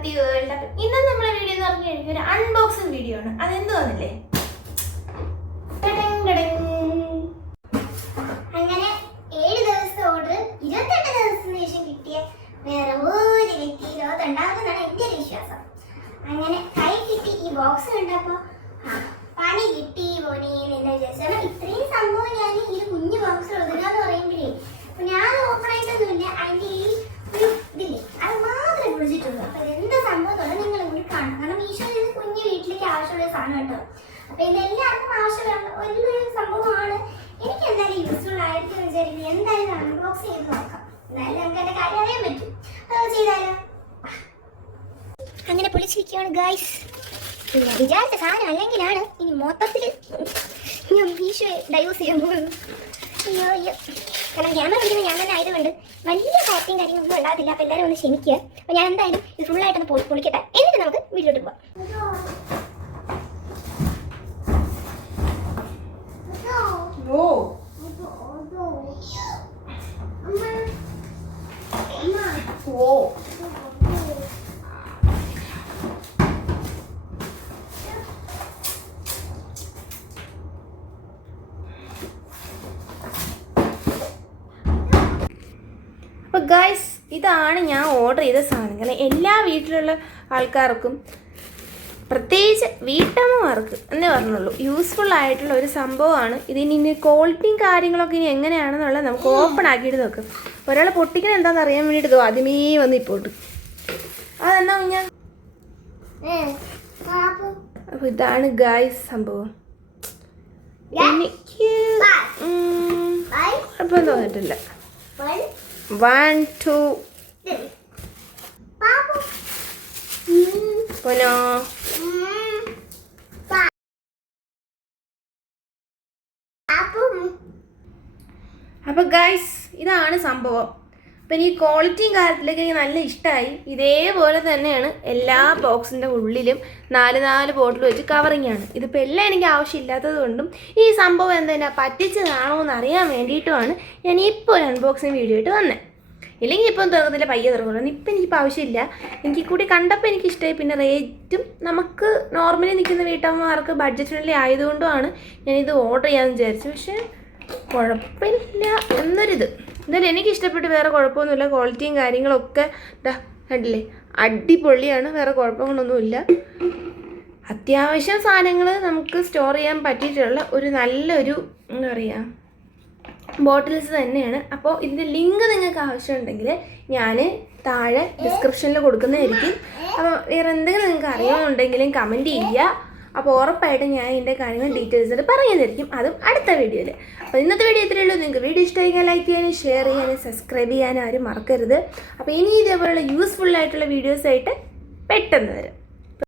Happy world. ഇന്നത്തെ നമ്മുടെ video എന്ന് പറഞ്ഞു കഴിഞ്ഞാൽ ഒരു അൺബോക്സിംഗ് വീഡിയോ ആണ്. അതെന്തോന്നില്ലേ, അങ്ങനെ 7 ദിവസത്തെ ഓർഡർ 28 ദിവസത്തിന് ശേഷം കിട്ടിയ വേറെ ഒരു വ്യക്തി ലോകത്തുണ്ടാകുന്നതാണ് എൻ്റെ ഒരു വിശ്വാസം. അങ്ങനെ കൈ കിട്ടി. ഈ ബോക്സ് കണ്ടപ്പോൾ പണി കിട്ടി മോനെ എന്നെ വിചാരിച്ചു. ഇത്രയും സംഭവം ഞാൻ ഈ കുഞ്ഞു ബോക്സിൽ ഒതുങ്ങാന്ന് പറയുമ്പോഴേ ഞാൻ ഓപ്പൺ ആയിട്ടൊന്നുമില്ല. അതിൻ്റെ ഈ ഒരു ഇതില്ലേ അത് മാത്രമേ വിളിച്ചിട്ടുള്ളൂ. അപ്പൊ എന്താ സംഭവം തോന്നുന്നത് നിങ്ങൾ കൂടി കാണും. കാരണം മീഷോയിൽ ഇത് കുഞ്ഞു വീട്ടിലേക്ക് ആവശ്യമുള്ള സാധനം കേട്ടോ. അപ്പൊ ഇതെല്ലാവർക്കും ആവശ്യമുള്ള വലിയൊരു സംഭവമാണ്. എനിക്ക് എന്തായാലും യൂസ്ഫുൾ ആയിരിക്കും വിചാരിക്കുന്നത്. എന്തായാലും അൺബോക്സ് ചെയ്ത് നോക്കാം. എന്തായാലും നമുക്ക് എന്റെ കാര്യം അറിയാൻ പറ്റും. അത് ചെയ്താലോ? അങ്ങനെ പൊളിച്ചിരിക്കുകയാണ് ഗൈസ്. പിന്നെ വിചാരിച്ച സാധനം അല്ലെങ്കിലാണ് ഇനി മൊത്തത്തിൽ ഞാൻ മീഷോയെ ഡൈവേഴ്സ് ചെയ്യാൻ പോകുന്നു. അയ്യോ അയ്യോ, കാരണം ക്യാമറ പിടിക്കുന്നത് ഞാൻ തന്നെ ആയതുകൊണ്ട് വലിയ പാർട്ടിയും കാര്യങ്ങളൊന്നും ഉണ്ടാകത്തില്ല. അപ്പോൾ എല്ലാവരും ഒന്ന് ക്ഷമിക്കുക. അപ്പോൾ ഞാൻ എന്തായാലും ഇത് ഫുള്ളായിട്ടൊന്ന് പൊളിക്കട്ടെ, എന്നിട്ട് നമുക്ക് വീട്ടിലോട്ട് പോവാം. അപ്പോൾ ഗൈസ്, ഇതാണ് ഞാൻ ഓർഡർ ചെയ്ത സാധനങ്ങൾ. എല്ലാ വീട്ടിലുള്ള ആൾക്കാർക്കും, പ്രത്യേകിച്ച് വീട്ടമ്മമാർക്ക് എന്നേ പറഞ്ഞുള്ളൂ, യൂസ്ഫുൾ ആയിട്ടുള്ള ഒരു സംഭവമാണ്. ഇതിന് ക്വാളിറ്റിയും കാര്യങ്ങളൊക്കെ ഇനി എങ്ങനെയാണെന്നുള്ളത് നമുക്ക് ഓപ്പൺ ആക്കിയിട്ട് നോക്കാം. ഒരാൾ പൊട്ടിക്കുന്നത് എന്താണെന്ന് അറിയാൻ വേണ്ടിയിട്ട് ആദ്യമേ വന്ന് ഇപ്പോട്ട് അതെന്നാ ഞാൻ. അപ്പോൾ ഇതാണ് ഗൈസ് സംഭവം. എനിക്ക് കുഴപ്പം തോന്നിട്ടില്ല. 1 2 പൊന്നോ. അപ്പോൾ ഗൈസ്, ഇതാണ് സംഭവം. അപ്പം ഈ ക്വാളിറ്റിയും കാര്യത്തിലേക്ക് എനിക്ക് നല്ല ഇഷ്ടമായി. ഇതേപോലെ തന്നെയാണ് എല്ലാ ബോക്സിൻ്റെ ഉള്ളിലും 4 ബോട്ടിൽ വെച്ച് കവറിങ് ആണ്. ഇതിപ്പോൾ എല്ലാം എനിക്ക് ആവശ്യമില്ലാത്തത് കൊണ്ടും ഈ സംഭവം എന്താ പറ്റിച്ചതാണോ എന്ന് അറിയാൻ വേണ്ടിയിട്ടുമാണ് ഞാൻ ഇപ്പോൾ ഒരു അൺബോക്സിങ് വീഡിയോ ആയിട്ട് വന്നത്. ഇല്ലെങ്കിൽ ഇപ്പം തുറന്നില്ല, പയ്യെ തുറക്കണം. ഇപ്പം എനിക്കിപ്പോൾ ആവശ്യമില്ല. എനിക്ക് കൂടി കണ്ടപ്പോൾ എനിക്കിഷ്ടമായി. പിന്നെ റേറ്റും നമുക്ക് നോർമലി നിൽക്കുന്ന വീട്ടമ്മമാർക്ക് ബഡ്ജറ്റ് ഫ്രണ്ട്ലി ആയതുകൊണ്ടുമാണ് ഞാനിത് ഓർഡർ ചെയ്യാമെന്ന് വിചാരിച്ചു. പക്ഷേ കുഴപ്പമില്ല എന്നൊരിത്. എന്തായാലും എനിക്ക് ഇഷ്ടപ്പെട്ട്, വേറെ കുഴപ്പമൊന്നുമില്ല. ക്വാളിറ്റിയും കാര്യങ്ങളൊക്കെ കണ്ടില്ലേ, അടിപൊളിയാണ്. വേറെ കുഴപ്പങ്ങളൊന്നുമില്ല. അത്യാവശ്യം സാധനങ്ങൾ നമുക്ക് സ്റ്റോർ ചെയ്യാൻ പറ്റിയിട്ടുള്ള ഒരു നല്ലൊരു എന്താ പറയുക ബോട്ടിൽസ് തന്നെയാണ്. അപ്പോൾ ഇതിൻ്റെ ലിങ്ക് നിങ്ങൾക്ക് ആവശ്യമുണ്ടെങ്കിൽ ഞാൻ താഴെ ഡിസ്ക്രിപ്ഷനിൽ കൊടുക്കുന്നതായിരിക്കും. അപ്പോൾ വേറെ എന്തെങ്കിലും നിങ്ങൾക്ക് അറിയാമെന്നുണ്ടെങ്കിലും കമൻറ്റ് ചെയ്യുക. അപ്പോൾ ഉറപ്പായിട്ടും ഞാൻ ഇതിൻ്റെ കാര്യങ്ങൾ ഡീറ്റെയിൽസായിട്ട് പറയുന്നതായിരിക്കും, അതും അടുത്ത വീഡിയോയിൽ. അപ്പോൾ ഇന്നത്തെ വീഡിയോ ഇത്രയേ ഉള്ളൂ. നിങ്ങൾക്ക് വീഡിയോ ഇഷ്ടമായിരിക്കാൻ ലൈക്ക് ചെയ്യാനും ഷെയർ ചെയ്യാനും സബ്സ്ക്രൈബ് ചെയ്യാനും ആരും മറക്കരുത്. അപ്പോൾ ഇനി ഇതേപോലെയുള്ള യൂസ്ഫുൾ ആയിട്ടുള്ള വീഡിയോസായിട്ട് പെട്ടെന്ന് വരും.